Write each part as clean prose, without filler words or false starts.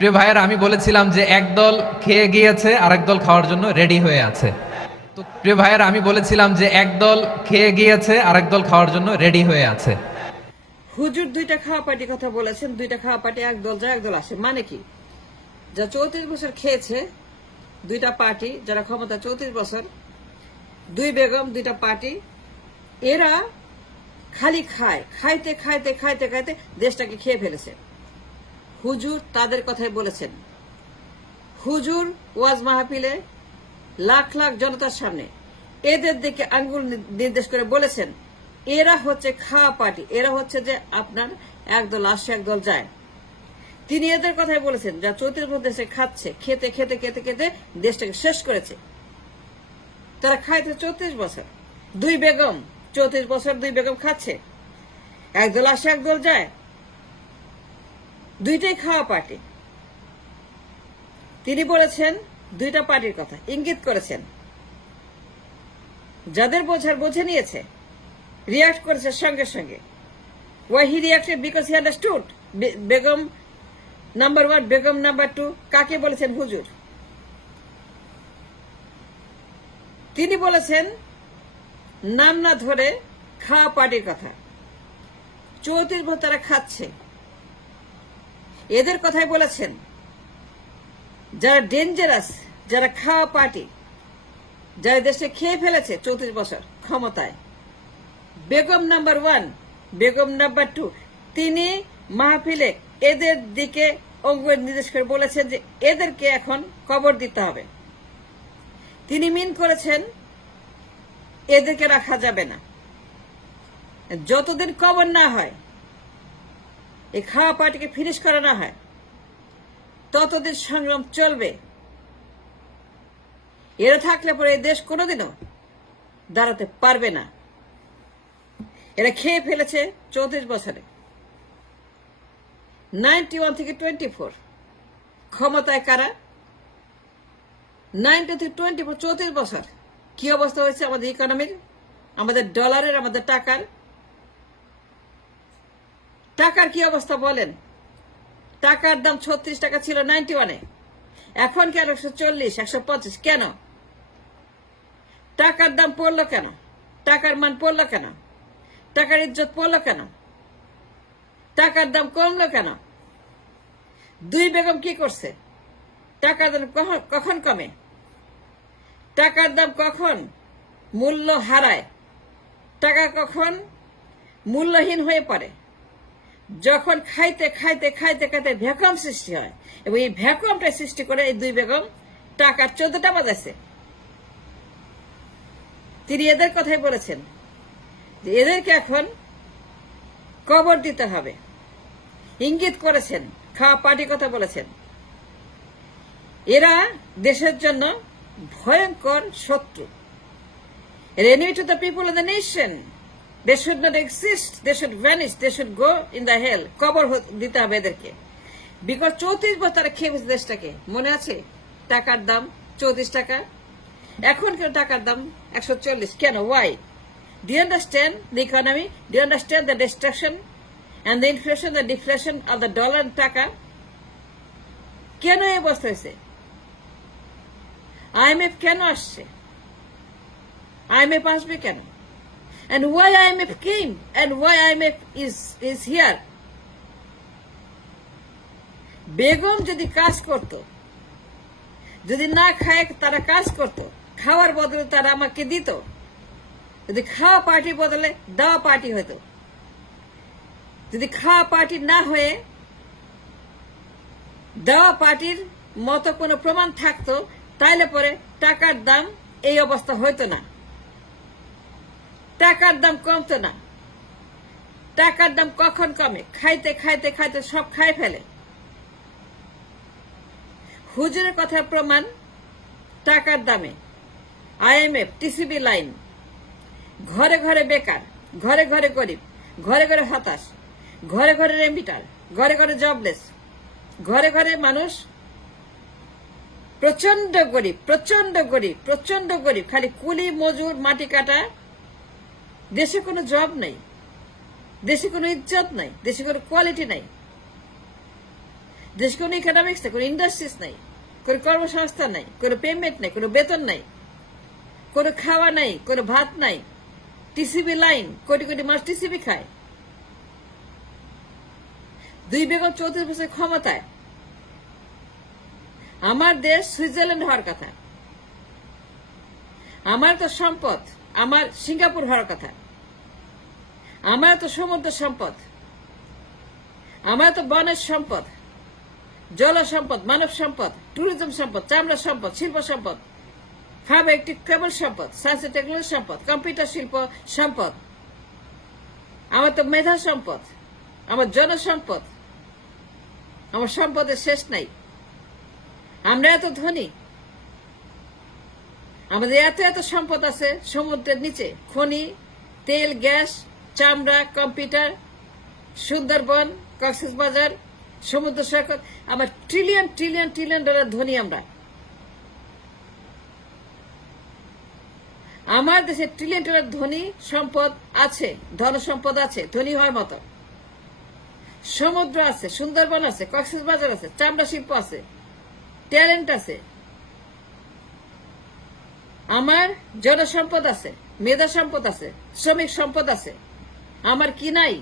প্রিয় ভাইয়েরা, আমি বলেছিলাম যে একদল খেয়ে গিয়েছে আরেক দল খাওয়ার জন্য রেডি হয়ে আছে। তো প্রিয় ভাইয়েরা, আমি বলেছিলাম যে একদল খেয়ে গিয়েছে আরেক দল খাওয়ার জন্য রেডি হয়ে আছে। হুজুর দুইটা খাওয়া পার্টি কথা বলেছেন, দুইটা খাওয়া পার্টি, একদল যায় একদল আসে। মানে কি? যা 34 বছর খেয়েছে, দুইটা পার্টি যারা ক্ষমতা 34 বছর, দুই বেগম, দুইটা পার্টি, এরা খালি খায়, খাইতে খাইতে খাইতে খাইতে দেশটাকে খেয়ে ফেলেছে। হুজুর তাদের কথাই বলেছেন। হুজুর ওয়াজ মাহফিলে লাখ লাখ জনতার সামনে এদের দিকে আঙ্গুল নির্দেশ করে বলেছেন, এরা হচ্ছে খাওয়া পার্টি, এরা হচ্ছে যে আপনার একদল আসে একদল যায়। তিনি এদের কথাই বলেছেন, যা 34 বছর দেশে খাচ্ছে, খেতে খেতে খেতে খেতে দেশটাকে শেষ করেছে। তারা খাইতে 34 বছর, দুই বেগম 34 বছর, দুই বেগম খাচ্ছে, একদল আসে একদল যায়, দুইটাই খাওয়া পার্টি। তিনি বলেছেন দুইটা পার্টির কথা, ইঙ্গিত করেছেন। যাদের বোঝার বুঝে নিয়েছে, রিয়াক্ট করেছে সঙ্গে সঙ্গে। Why he reacted? Because he understood. Begum number 1, Begum number 2 কাকে বলেছেন? হুজুর। তিনি বলেছেন নাম না ধরে খাওয়া পার্টির কথা। 34 বছর তারা খাচ্ছে, এদের কথাই বলেছেন। যারা ডেঞ্জারাস, যারা খাওয়া পার্টি, যারা দেশে খেয়ে ফেলেছে 34 বছর ক্ষমতায়, বেগম নাম্বার 1, বেগম নাম্বার 2, তিনি মাহফিলে এদের দিকে অঙ্গুল নির্দেশ করে বলেছেন যে এদেরকে এখন কবর দিতে হবে। তিনি মিন করেছেন এদেরকে রাখা যাবে না। যতদিন কবর না হয়, এই খাওয়া পার্টিকে ফিনিশ করা না হয়, ততদিন সংগ্রাম চলবে। এরা থাকলে পরে এই দেশ কোনোদিনও দাঁড়াতে পারবে না। এরা খেয়ে ফেলেছে 34 বছরে, 91 থেকে 24 ক্ষমতায় কারা? 90 থেকে 24, 34 বছর কি অবস্থা হয়েছে আমাদের ইকোনমির, আমাদের ডলারের, আমাদের টাকার কি অবস্থা বলেন? টাকার দাম 36 টাকা ছিল 91-এ, এখন কেন 140, 150? কেন টাকার দাম পড়লো? কেন টাকার মান পড়লো? কেন টাকার ইজ্জত পড়লো? কেন টাকার দাম কমলো? কেন? দুই বেগম কি করছে? টাকার দাম কখন কমে? টাকার দাম কখন মূল্য হারায়? টাকা কখন মূল্যহীন হয়ে পড়ে? যখন খাইতে খাইতে খাইতে খাইতে ভ্যাকুয়াম সৃষ্টি হয়, এবং এই ভ্যাকুয়ামটা সৃষ্টি করে এই দুই বেগম টাকার 14টা বাজাচ্ছে। তিনি এদের কথাই বলেছেন যে এদেরকে এখন কবর দিতে হবে। ইঙ্গিত করেছেন, খাওয়া পার্টি কথা বলেছেন। এরা দেশের জন্য ভয়ঙ্কর শত্রু। enemy to the people of the nation. They should not exist. They should vanish. They should go in the hell. কবর দিতে হবে এদেরকে। বিকজ 34 বছর তারা খেয়ে ফেলেছে দেশটাকে। মনে আছে টাকার দাম 34 টাকা, এখন কেন টাকার দাম 140? কেন? Y? Do you understand the economy? Do you understand the destruction and the inflation, the deflation of the dollar and টাকা? কেন এই অবস্থা হয়েছে? IMF কেন আসছে? IMF আসবে কেন? And why IMF came? And why IMF is here? Begum যদি কাজ করত, যদি না খায় তারা কাজ করত, খাওয়ার বদলে তারা আমাকে দিত। যদি খাওয়া পার্টির বদলে দাওয়া পার্টি হতো, যদি খাওয়া পার্টি না হয়ে দাওয়া পার্টির মতো কোনো প্রমাণ থাকতো, তাইলে পরে টাকার দাম এই অবস্থা হইতো না, টাকার দাম কমতো না। টাকার দাম কখন কমে? খাইতে খাইতে খাইতে সব খাই ফেলে। হুজুরের কথার প্রমাণ টাকার দামে। IMF, TCB লাইন, ঘরে ঘরে বেকার, ঘরে ঘরে গরিব, ঘরে ঘরে হতাশ, ঘরে ঘরে রেমিটার, ঘরে ঘরে জবলেস, ঘরে ঘরে মানুষ প্রচন্ড গরিব, প্রচন্ড গরিব, প্রচন্ড গরিব, খালি কুলি মজুর, মাটি কাটা। দেশে কোনো জব নাই, দেশে কোনো ইজ্জত নাই, দেশে কোনো কোয়ালিটি নাই। দেশ কোনো ইকোনমিক্স নেই, কোনো ইন্ডাস্ট্রিজ নাই, কোনো কর্মসংস্থান নাই, কোনো পেমেন্ট নাই, কোনো বেতন নাই, কোনো খাওয়া নাই, কোনো ভাত নাই, টিসিবি লাইন, কোটি কোটি মানুষ টিসিবি খায়। 2 বেগম 34 বছর ক্ষমতায়। আমার দেশ সুইজারল্যান্ড হওয়ার কথা, আমার তো সম্পদ, আমার সিঙ্গাপুর হওয়ার কথা, আমার তো সমুদ্র সম্পদ, আমার তো বনের সম্পদ, জল সম্পদ, মানব সম্পদ, ট্যুরিজম সম্পদ, চামড়া সম্পদ, শিল্প সম্পদ, ফাইবার একটি কেবল সম্পদ, সায়েন্স এন্ড টেকনোলজি সম্পদ, কম্পিউটার শিল্প সম্পদ, আমার তো মেধা সম্পদ, আমার জনসম্পদ, আমার সম্পদের শেষ নাই। আমরা এত ধনী, আমাদের এত এত সম্পদ আছে সমুদ্রের নিচে, খনি, তেল, গ্যাস, চামড়া, কম্পিউটার, সুন্দরবন, কক্সবাজার, সমুদ্র সৈকত, আমার ট্রিলিয়ন ট্রিলিয়ন ট্রিলিয়ন ডলার ধনী আমরা। আমার দেশে ট্রিলিয়ন ডলার ধনী সম্পদ আছে, ধন সম্পদ আছে, ধনী হওয়ার মতো। সমুদ্র আছে, সুন্দরবন আছে, কক্সবাজার আছে, চামড়া শিল্প আছে, ট্যালেন্ট আছে, আমার জনসম্পদ আছে, মেধা সম্পদ আছে, শ্রমিক সম্পদ আছে। আমার কি নাই?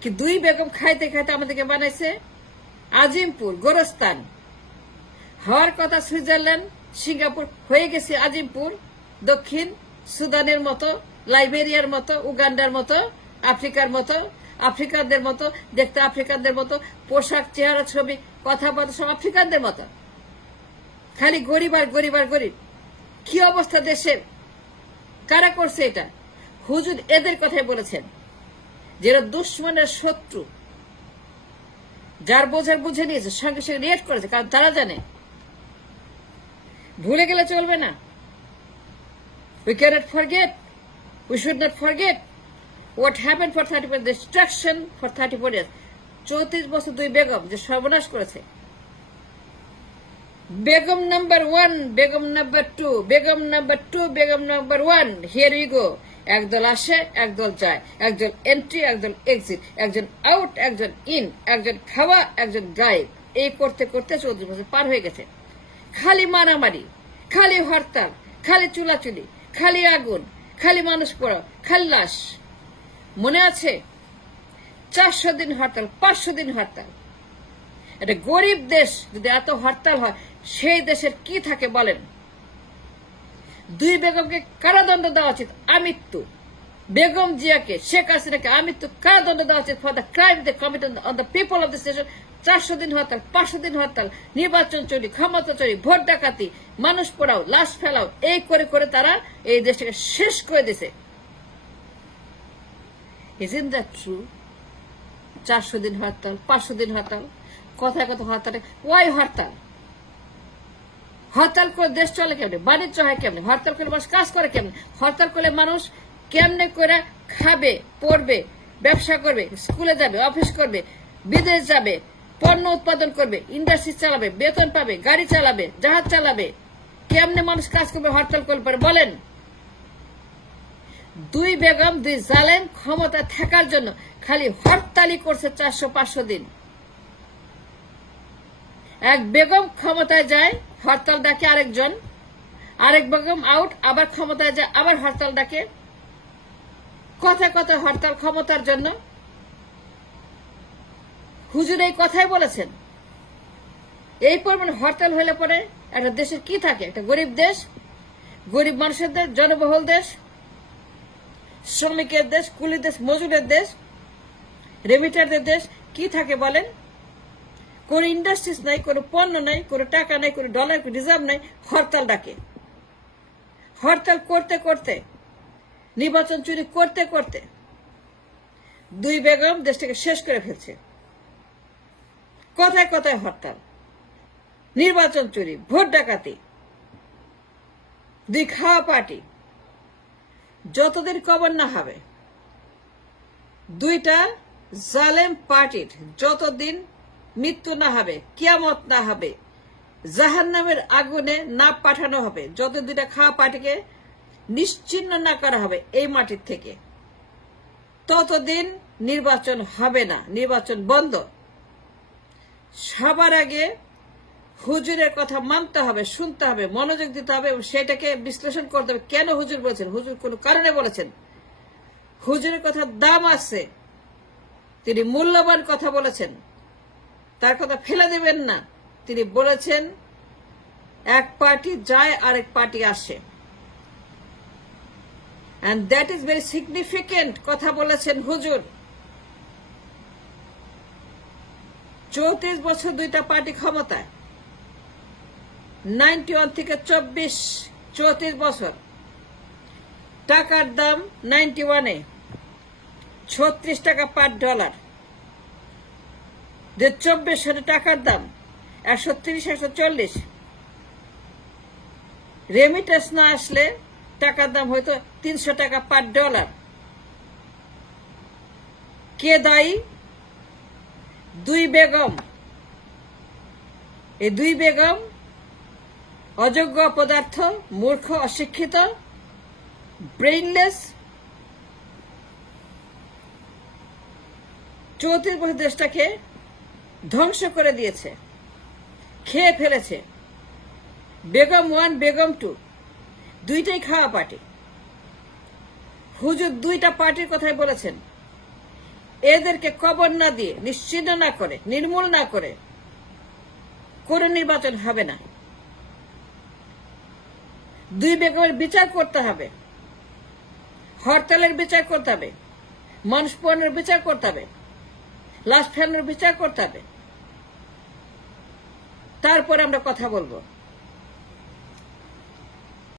কি 2 বেগম খাইতে খাইতে আমাদেরকে বানাইছে আজিমপুর, গোরস্তান হওয়ার কথা সুইজারল্যান্ড, সিঙ্গাপুর, হয়ে গেছে আজিমপুর, দক্ষিণ সুদানের মতো, লাইবেরিয়ার মতো, উগান্ডার মতো, আফ্রিকার মতো, আফ্রিকানদের মতো দেখতে, আফ্রিকানদের মতো পোশাক, চেহারা, ছবি, কথাবার্তা সব আফ্রিকানদের মতো। খালি গরিব আর গরিব আর গরিব। কি অবস্থা দেশের? কারা করছে এটা? হুজুর এদের কথাই বলেছেন, যারা দুশ্মনের শত্রু, যার বোঝার বুঝে নিয়েছে, সঙ্গে সঙ্গে রিয়েক্ট করেছে, কারণ তারা জানে ভুলে গেলে চলবে না। We cannot forget, we should not forget what happened for 34 destruction for 34 years. 34 বছর 2 বেগম যে সর্বনাশ করেছে। Begum number 1, Begum number 2, Begum number 2, Begum number 1, here we go. একদল আসে, একদল যায়, একজন এন্ট্রি, একজন এক্সিট, একজন আউট, একজন ইন, একজন খাওয়া, একজন গায়েব। এই করতে করতে 34 বছর পার হয়ে গেছে। খালি মারামারি, খালি হরতাল, খালি চুলাচুলি, খালি আগুন, খালি মানুষ পড়া, খালি লাশ। মনে আছে 400 দিন হরতাল, 500 দিন হরতাল। একটা গরিব দেশ যদি এত হরতাল হয়, সেই দেশের কি থাকে বলেন? 2 বেগমকে কারাদণ্ড দেওয়া উচিত, আমৃত্যু। বেগম জিয়াকে, শেখ হাসিনাকে আমৃত্যু কারাদণ্ড দেওয়া উচিত for the crime they commit on the people of this nation. 400 দিন হরতাল, 500 দিন হরতাল, নির্বাচন চুরি, ক্ষমতা চুরি, ভোট ডাকাতি, মানুষ পোড়াও, লাশ ফেলাও, এই করে করে তারা এই দেশটাকে শেষ করে দিছে। Isn't that true? 400 দিন হরতাল, 500 দিন হরতাল, কথায় কথা হরতাল। ওয়াই হরতাল? হরতাল করে দেশ চলে কেমনে? বাণিজ্য হয় কেমনে? হরতাল করে মানুষ কাজ করে কেমনে? হরতাল করলে মানুষ কেমনে করে খাবে, পড়বে, ব্যবসা করবে, স্কুলে যাবে, অফিস করবে, বিদেশ যাবে, পণ্য উৎপাদন করবে, ইন্ডাস্ট্রি চালাবে, বেতন পাবে, গাড়ি চালাবে, জাহাজ চালাবে? কেমনে মানুষ কাজ করবে হরতাল করলে পারে বলেন? 2 বেগম, 2 জালেম ক্ষমতা থাকার জন্য খালি হরতালই করছে 400-500 দিন। এক বেগম ক্ষমতায় যায়, হরতাল ডাকে আরেকজন, আরেক বেগম আউট, আবার ক্ষমতায় যায়, আবার হরতাল ডাকে। কথায় কথায় হরতাল ক্ষমতার জন্য। হুজুর এই কথাই বলেছেন। এই পরিমাণ হরতাল হলে পরে একটা দেশের কি থাকে? একটা গরিব দেশ, গরিব মানুষের দেশ, জনবহুল দেশ, শ্রমিকের দেশ, কুলি দেশ, মজুরের দেশ, রেমিটারদের দেশ কি থাকে বলেন? কোন ইন্ডাস্ট্রিজ নাই, কোন পণ্য নাই, কোন টাকা নাই, কোন ডলার রিজার্ভ নাই, হরতাল ডাকে। হরতাল করতে করতে, নির্বাচন চুরি করতে করতে 2 বেগম দেশটাকে শেষ করে ফেলছে। কথায় কথায় হরতাল, নির্বাচন চুরি, ভোট ডাকাতি, 2 খাওয়া পার্টি। যতদিন কবর না হবে 2টা জালেম পার্টির, যতদিন মৃত্যু না হবে, কিয়ামত না হবে, জাহান্নামের আগুনে না পাঠানো হবে, যত 2টা খাওয়া পার্টিকে নিশ্চিহ্ন না করা হবে এই মাটির থেকে, ততদিন নির্বাচন হবে না, নির্বাচন বন্ধ। সবার আগে হুজুরের কথা মানতে হবে, শুনতে হবে, মনোযোগ দিতে হবে এবং সেটাকে বিশ্লেষণ করতে হবে। কেন হুজুর বলেছেন? হুজুর কোন কারণে বলেছেন? হুজুরের কথার দাম আছে, তিনি মূল্যবান কথা বলেছেন, তার কথা ফেলে দেবেন না। তিনি বলেছেন এক পার্টি যায় আরেক পার্টি আসে, and that is very significant কথা বলেছেন হুজুর। 34 বছর দুইটা পার্টি ক্ষমতায়, 91 থেকে 34 বছর। টাকার দাম 91-এ 36 টাকা পার ডলার। 24 সালে টাকার দাম 130-140। রেমিটেন্স না আসলে টাকার দাম হয়তো 300 টাকা পার ডলার। কে দায়ী? দুই বেগম। এই দুই বেগম অযোগ্য, অপদার্থ, মূর্খ, অশিক্ষিত, ব্রেইনলেস। 34 বছর দেশটাকে ধ্বংস করে দিয়েছে, খেয়ে ফেলেছে। বেগম 1, বেগম 2 দুইটাই খাওয়া পার্টি। হুজুর দুইটা পার্টির কথাই বলেছেন। এদেরকে কবর না দিয়ে, নিশ্চিহ্ন না করে, নির্মূল না করে কোন নির্বাচন হবে না। দুই বেগমের বিচার করতে হবে, হরতালের বিচার করতে হবে, মানুষ পণ্যের বিচার করতে হবে, লাশ ফেলানোর বিচার করতে হবে। তারপরে আমরা কথা বলবো।